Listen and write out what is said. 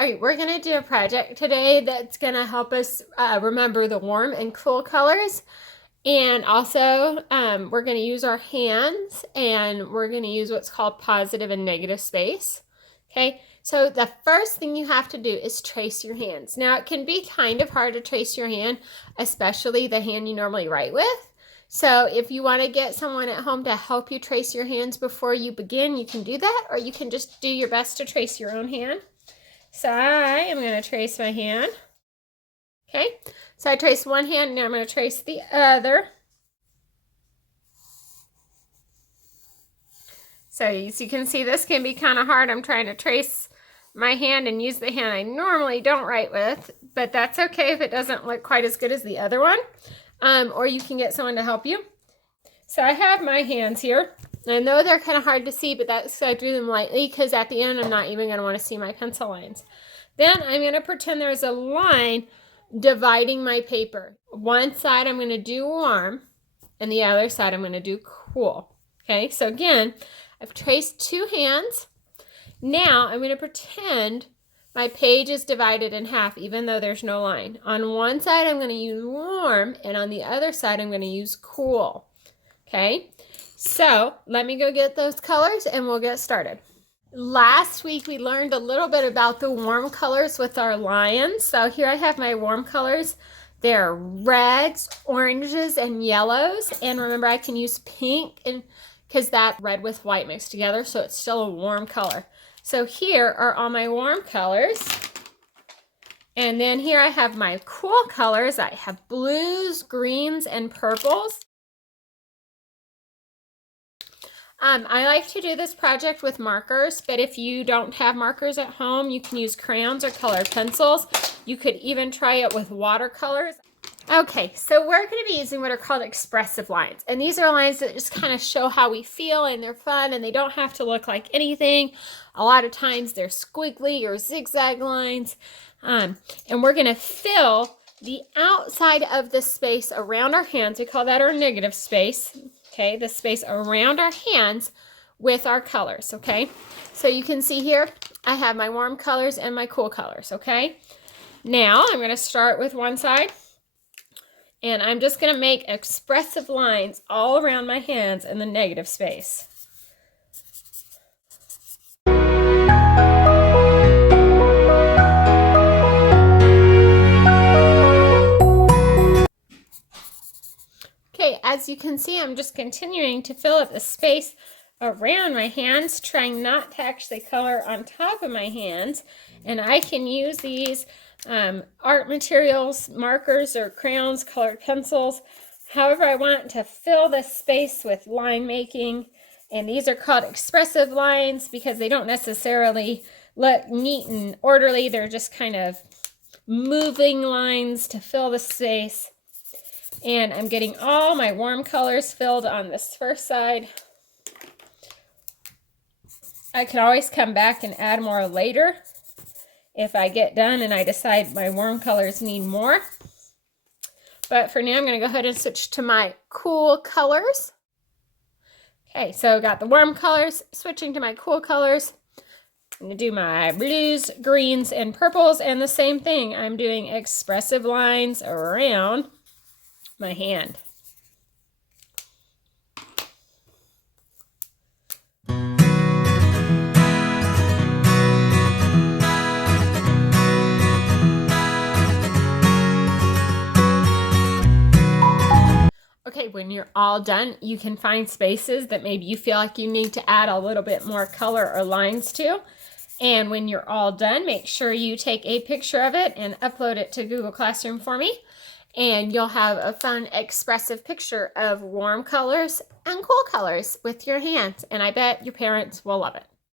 All right, we're gonna do a project today that's gonna help us remember the warm and cool colors. And also, we're gonna use our hands and we're gonna use what's called positive and negative space. Okay, so the first thing you have to do is trace your hands. Now, it can be kind of hard to trace your hand, especially the hand you normally write with. So if you want to get someone at home to help you trace your hands before you begin, you can do that, or you can just do your best to trace your own hand. So I am going to trace my hand. Okay, so I traced one hand, now I'm going to trace the other. So as you can see, this can be kind of hard. I'm trying to trace my hand and use the hand I normally don't write with, but that's okay if it doesn't look quite as good as the other one. Or you can get someone to help you. So I have my hands here. I know they're kind of hard to see, but that's I drew them lightly because at the end I'm not even going to want to see my pencil lines. Then I'm going to pretend there's a line dividing my paper. One side I'm going to do warm and the other side I'm going to do cool. Okay, so again, I've traced two hands. Now I'm going to pretend my page is divided in half even though there's no line. On one side I'm going to use warm and on the other side I'm going to use cool. Okay, so let me go get those colors and we'll get started. Last week we learned a little bit about the warm colors with our lions. So here I have my warm colors. They're reds, oranges, and yellows. And remember, I can use pink and because that red with white mixed together, so it's still a warm color. So here are all my warm colors. And then here I have my cool colors. I have blues, greens, and purples. I like to do this project with markers, but if you don't have markers at home, you can use crayons or colored pencils. You could even try it with watercolors. Okay, so we're going to be using what are called expressive lines. And these are lines that just kind of show how we feel, and they're fun, and they don't have to look like anything. A lot of times they're squiggly or zigzag lines. And we're going to fill the outside of the space around our hands. We call that our negative space. Okay, the space around our hands with our colors, okay? So you can see here, I have my warm colors and my cool colors, okay? Now, I'm going to start with one side, and I'm just going to make expressive lines all around my hands in the negative space. Okay, as you can see, I'm just continuing to fill up the space around my hands, trying not to actually color on top of my hands. And I can use these art materials, markers or crayons, colored pencils, however I want to fill this space with line making. And these are called expressive lines because they don't necessarily look neat and orderly. They're just kind of moving lines to fill the space. And I'm getting all my warm colors filled on this first side. I can always come back and add more later if I get done and I decide my warm colors need more. But for now, I'm going to go ahead and switch to my cool colors. Okay, so I got the warm colors, switching to my cool colors. I'm going to do my blues, greens, and purples, and the same thing. I'm doing expressive lines around my hand. Okay, when you're all done, you can find spaces that maybe you feel like you need to add a little bit more color or lines to. And when you're all done, make sure you take a picture of it and upload it to Google Classroom for me. And you'll have a fun, expressive picture of warm colors and cool colors with your hands. And I bet your parents will love it.